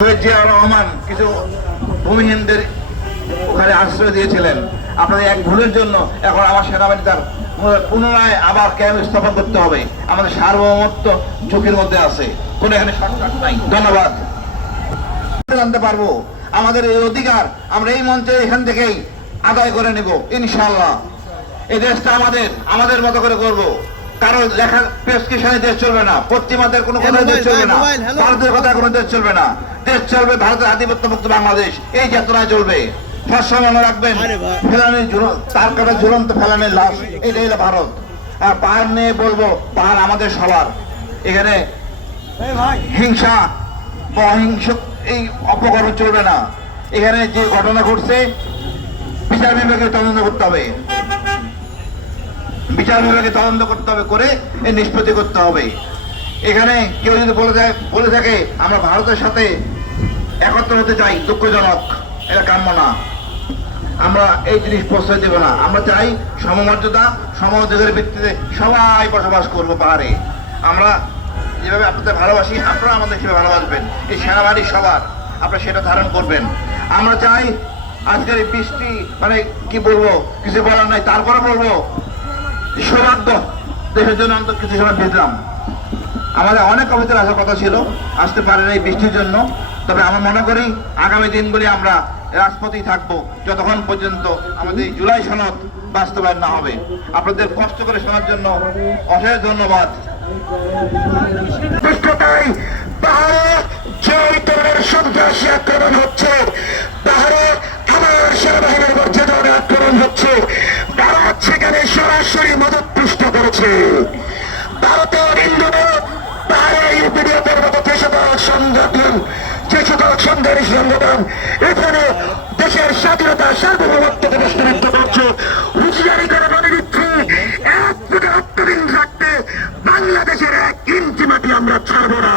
জিয়া রহমান কিছু ভূমিহীনদের ওখানে আশ্রয় দিয়েছিলেন। আপনাদের এক ভুলের জন্য এখন আমার সেনাবাহিনী তার পুনরায় আবার ক্যাম্প স্থাপন করতে হবে। আমাদের সার্বভৌমত্ব ঝুঁকির মধ্যে আছে, কোনো এখানে শর্টকাট নাই। ধন্যবাদ। জানতে পারবো আমাদের এই অধিকার আমরা এই মঞ্চে এখান থেকেই আদায় করে নেব ইনশাআল্লাহ। এই দেশটা আমাদের মতো করে করব। কারো লেখা প্রেসক্রিপশনে দেশ চলবে না, পশ্চিমাদের কোনো কথা দেশ চলবে না, ভারতের কথা কোনো দেশ চলবে না। দেশ চলবে ভারতের আধিপত্য মুক্ত বাংলাদেশ, এই যাত্রায় চলবে। সবসময় মনে রাখবেন, ফেলানির তার কাটা ঝুলন্ত ফেলানির লাশ, এটাই হলো ভারত। আর পাহাড় নিয়ে বলবো, পাহাড় আমাদের সবার। এখানে হিংসা বা অহিংস এই অপকর্ম চলবে না। এখানে যে ঘটনা ঘটছে বিচার বিভাগে তদন্ত করতে হবে, বিচার বিভাগে তদন্ত করতে হবে, করে এর নিষ্পত্তি করতে হবে। এখানে কেউ যদি বলে থাকে আমরা ভারতের সাথে একত্র হতে চাই, দুঃখজনক, এটা কাম্য না। আমরা এই জিনিস প্রশ্রয় দেব না। আমরা চাই সমমর্যাদা, সম অধিকারের ভিত্তিতে সবাই বসবাস করবো পাহাড়ে। আমরা যেভাবে আপনাদের ভালোবাসি, আপনারা আমাদের সেভাবে ভালোবাসবেন। এই সেনাবাহিনী সবার, আপনারা সেটা ধারণ করবেন। আমরা চাই আজকের এই বৃষ্টি, মানে কি বলবো, কিছু বলার নাই, তারপরে বলবো সৌভাগ্য দেশের জন্য অন্তত কিছু সময় ভিজলাম। আমাদের অনেক কবিতার আসার কথা ছিল, আসতে পারে না এই বৃষ্টির জন্য। তবে আমরা মনে করি আগামী দিনগুলি আমরা রাজপথেই থাকবো যতক্ষণ পর্যন্ত আমাদের এই জুলাই সনদ বাস্তবায়ন না হবে। আপনাদের কষ্ট করে শোনার জন্য অশেষ ধন্যবাদ। সন্ত্রাসী আক্রমণ হচ্ছে, পাহাড়ে আমার সেনাবাহিনীর মর্যাদা আক্রমণ হচ্ছে, ভারত সেখানে সরাসরি মদত পুষ্ট করেছে। ভারতের হিন্দুরা পাহাড়ে ইউপিডিএফের মতো যে সকল সংগঠন, যে সকল সন্ত্রাসী সংগঠন এখানে দেশের স্বাধীনতা সার্বভৌমত্বকে প্রশ্নবিদ্ধ করছে, হুঁশিয়ারি করে বলে দিচ্ছি, এক ফুটে রক্তবিন রাখতে বাংলাদেশের 1 ইঞ্চি মাটি আমরা ছাড়ব না।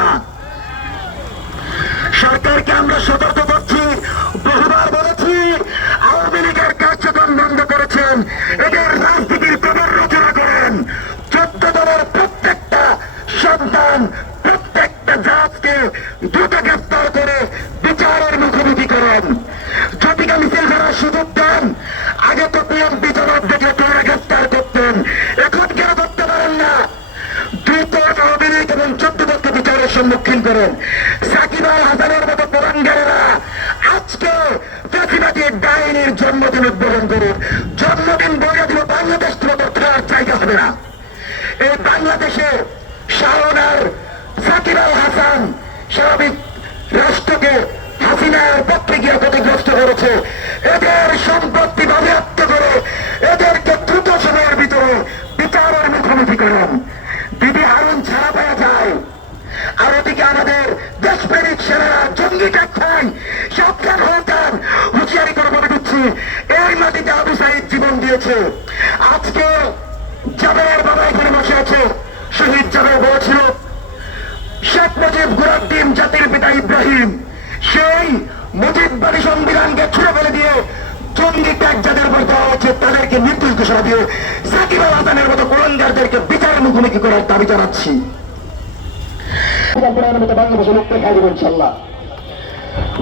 সরকারকে আমরা সতর্ক করছি, বহুবার বলেছি, আওয়ামী লীগের কার্যক্রম বন্ধ করেছেন, এদের রাজনীতির কবর রচনা করেন। 14 দলের প্রত্যেকটা সন্তান, প্রত্যেকটা জাতকে দ্রুত গ্রেফতার করে বিচারের মুখোমুখি করেন। যদি মিছিল করার সুযোগ দেন, আগে তো বিএনপি জবাব দেখলে তোমরা গ্রেফতার করতেন, এখন কেন করতে পারেন না? দ্রুত আওয়ামী লীগ এবং 14 দলকে বিচারের সম্মুখীন করেন। সাকিব আল হাসানের মতো কোরআনগারেরা আজকে প্রতিবাদী ডাইনির জন্মদিন উদ্বোধন করুন। জন্মদিন বলে দিল, বাংলাদেশ মতো খেলার জায়গা হবে না। এই বাংলাদেশে শাওনার সাকিব আল হাসান স্বাভাবিক রাষ্ট্রকে হাসিনার পক্ষে গিয়ে ক্ষতিগ্রস্ত করেছে। এদের সম্পত্তি বাজেয়াপ্ত করে এদেরকে দ্রুত সময়ের ভিতরে বিচারের মুখোমুখি করেন। দিদি হারুন ছাড়া পাওয়া যায়, আর ওদিকে আমাদের দেশপ্রেমিক সেনারা জঙ্গি খায়। সাবধান হয়ে যান, হুঁশিয়ারি করে বলে দিচ্ছি, এই মাটিতে আবু সাইদ জীবন দিয়েছে। আজকে জাবের বাবা এখানে বসে আছে, শহীদ জাবের বলেছিল শেখ মুজিব গোড়ার ডিম জাতির পিতা ইব্রাহিম, সেই মুজিববাদী সংবিধানকে ছুড়ে ফেলে দিয়ে জঙ্গি ট্যাগ যাদের উপর দেওয়া হচ্ছে তাদেরকে নির্দোষ ঘোষণা দিয়ে সাকিব আল হাসানের মতো কোরআনগারদেরকে বিচারের মুখোমুখি করার দাবি জানাচ্ছি। বাংলাদেশে মুক্ত থাকবে ইনশাল্লাহ।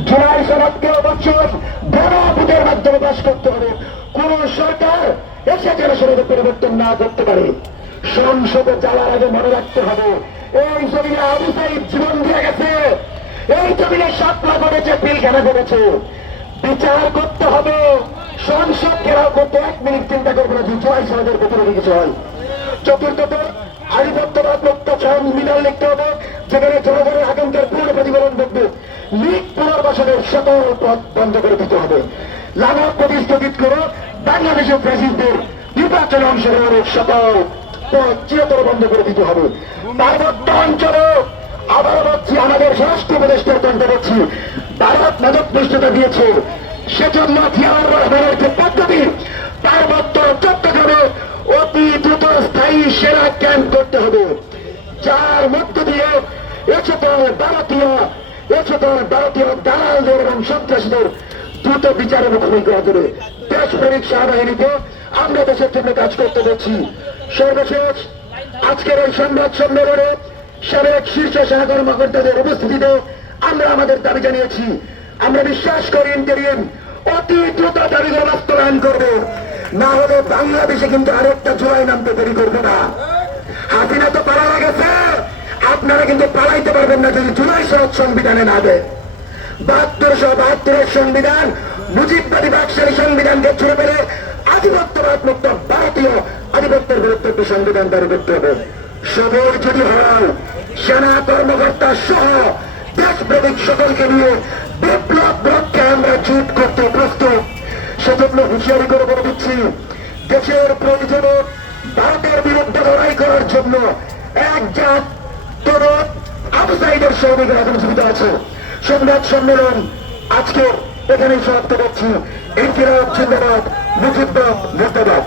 জুলাই সনদকে অবশ্যই গণভোটের মাধ্যমে পাশ করতে হবে। কোন সরকার এসে যেন সনদে পরিবর্তন না করতে পারে। সংসদে যাওয়ার আগে মনে রাখতে হবে, এই জমিনে আবু সাইদ জীবন দিয়ে গেছে, এই জমিনে সাপলা করেছে, পিলখানা করেছে। বিচার করতে হবে। সংসদ ঘেরাও করতে 1 মিনিট চিন্তা করবো না যে জুলাই সনদের ভেতরে কিছু হয়। চতুর্থত, আধিপত্যবাদ মুক্ত সংবিধান লিখতে হবে, যেখানে জনগণের আকাঙ্ক্ষার পূর্ণ প্রতিফলন ঘটবে। লীগ পুনর্বাসনের সকল পথ বন্ধ করে দিতে হবে। লাভক প্রতিষ্ঠিত করে বাংলাদেশের প্রেসিডেন্টের নির্বাচনে অংশগ্রহণের সকল পথ চিরতর বন্ধ করে দিতে হবে। পার্বত্য অঞ্চলে আবার বলছি, আমাদের স্বরাষ্ট্র উপদেষ্টার কণ্ঠ বলছি, ভারত নজর পৃষ্ঠতা দিয়েছে, সেজন্য জিয়াউর রহমানের যে পদ্ধতি, পার্বত্য চট্টগ্রামে অতি দ্রুত স্থায়ী সেনা ক্যাম্প করতে হবে, যার মধ্য দিয়ে এসকল ভারতীয় দালালদের এবং সন্ত্রাসীদের দ্রুত বিচারের মুখোমুখি করা যাবে। দেশপ্রেমিক সেনাবাহিনীকে আমরা দেশের জন্য কাজ করতে দেখছি। সর্বশেষ, আজকের এই সংবাদ সম্মেলনে সাবেক শীর্ষ সেনা কর্মকর্তাদের উপস্থিতিতে আমরা আমাদের দাবি জানিয়েছি। আমরা বিশ্বাস করি ইন্টারিম অতি দ্রুত দাবিগুলো বাস্তবায়ন করবে, না হলে বাংলাদেশে কিন্তু আরেকটা জুলাই নামতে দেরি করবে না। হাসিনা তো পালানো গেছে, আপনারা কিন্তু পালাইতে পারবেন না যদি জুলাই সনদ সংবিধানে না দেয়। 7272 সংবিধান মুজিববাদী বাকশালী সংবিধানকে ছুড়ে ফেলে আধিপত্যবাদ মুক্ত ভারতীয় আধিপত্যের বিরুদ্ধে একটি সংবিধান তৈরি করতে হবে। সবল যদি হয় সেনা কর্মকর্তা সহ দেশপ্রেমিক সকলকে নিয়ে বিপ্লব রক্ষা আমরা জুট করতে প্রস্তুত। সেজন্য হুঁশিয়ারি করে বলে দিচ্ছি, দেশের প্রয়োজনে ভারতের বিরুদ্ধে লড়াই করার জন্য এক জাত তরুণ আবু সাইদের সহযোগীরা এখন জীবিত আছে। সংবাদ সম্মেলন আজকে এখানেই সমাপ্ত করছি। ইনকিলাব জিন্দাবাদ, মুজিববাদ মুর্দাবাদ।